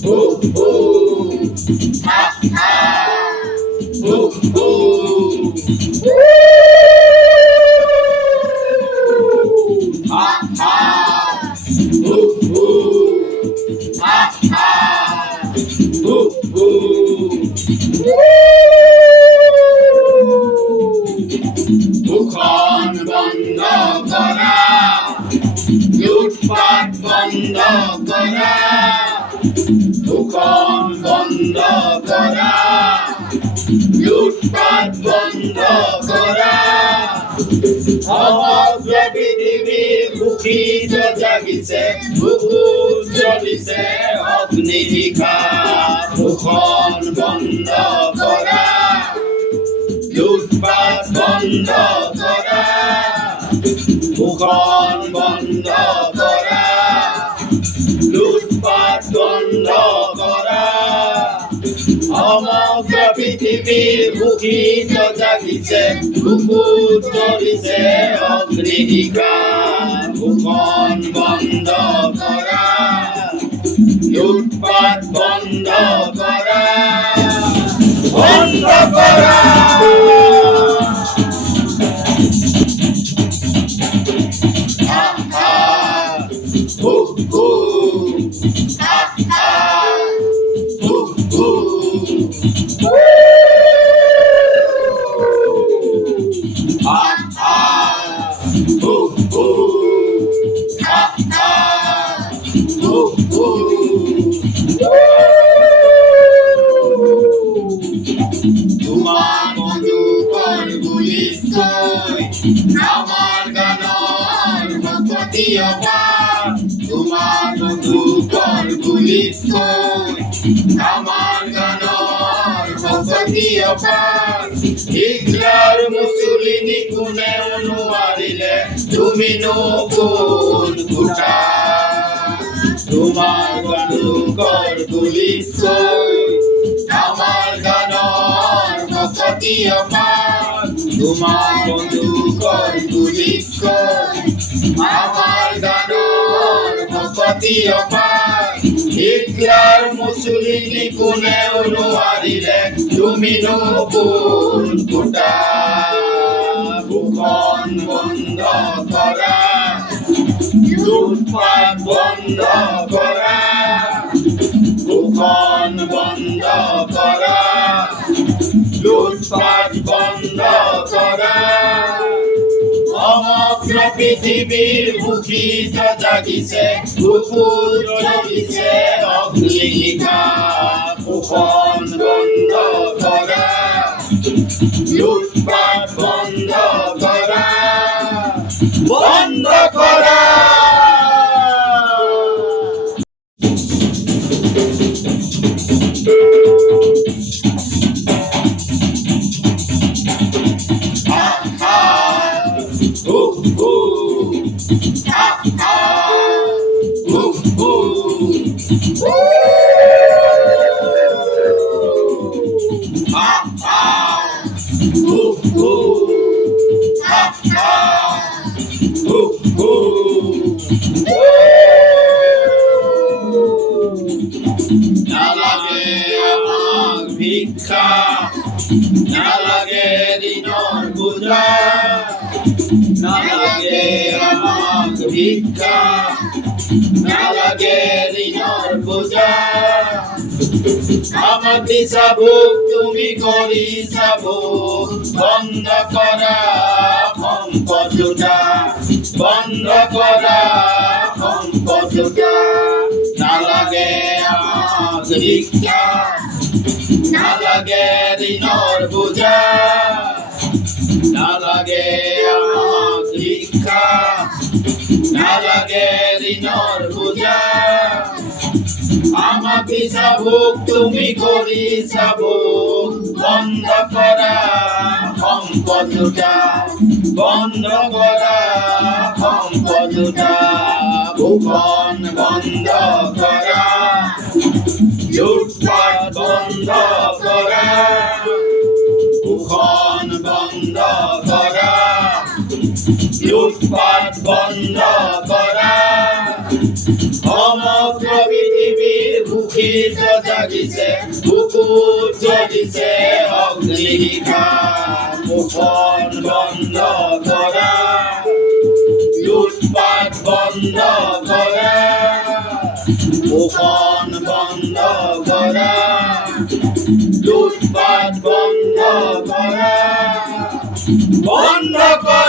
হু হু হা হা হু হু হা হা হু হু হা হা হু হু মুখন বন্ধ করা লুটপাট বন্ধ করা মুখন বন্ধ করা লুটপাট বন্ধ করা সমগ্র পৃথিবীর বুকি জাগিছে বুকুর জ্বলিছে অগ্নিশিখা মুখন বন্ধ করা লুটপাট বন্ধ করা মুখন বন্ধ করা লুটপাট বন্ধ করা সমগ্র পৃথিবীর বুকি জাগিছে বুকুর জ্বলিছে অগ্নিশিখা মুখন বন্ধ করা লুটপাট বন্ধ করা বন্ধ করা হা হা হু হু হা হা হু হু হা হা হু হু হা হা হু হু তোমার মধুকর গুলিত আমার গানের ভক্তি অপার তোমার মধুকর গুলিত আমার গানের ভক্তি অপার হিটলার মুসলিনি কোনে অনুমারিলে তুমি নকুল কুটা তোমার মধুকর গুলিত আমার গানের ভক্তি অপার তোমার বন্ধুকর গুলিক আমার গানের ভক্তি অপার হিটলার মুসলিনি কোনে অনুহারিলে তুমি নকুল কুটা মুখন বন্ধ করা লুটপাট বন্ধ করা মুখন বন্ধ করা লুটপাট বন্ধ করা সমগ্র পৃথিবীর বুকি জাগিছে বুকুর জ্বলিছে অগ্নিশিখা মুখন বন্ধ করা লুটপাট বন্ধ করা বন্ধ করা ভিক্ষা না লাগে দিনর পূজা না লাগে আমার ভিক্ষা না লাগে দিনর পূজা আমার দিশাভোগ তুমি করি সাভোগ বন্ধ করা সম্পদটা বন্ধ করা সম্পদটা না লাগে আমার ভিক্ষা না লাগে ঋণর বোঝা না লাগে আমার ভিক্ষা না লাগে ঋণর বোঝা আমার পিছাভোগ তুমি করি সাভোগ বন্ধ করা সম্পদটা বন্ধ করা সম্পদটা ভূষণ বন্ধ করা লুটপাট বন্ধ করা ভূষণ বন্ধ করা লুটপাট বন্ধ করা সমগ্র পৃথিবীর বুকে বাজিছে বুকুত জ্বলিছে অগ্নিশিখা মুখন বন্ধ কৰা লুটপাট বন্ধ কৰা মুখন বন্ধ কৰা লুটপাট বন্ধ কৰা বন্ধ কৰা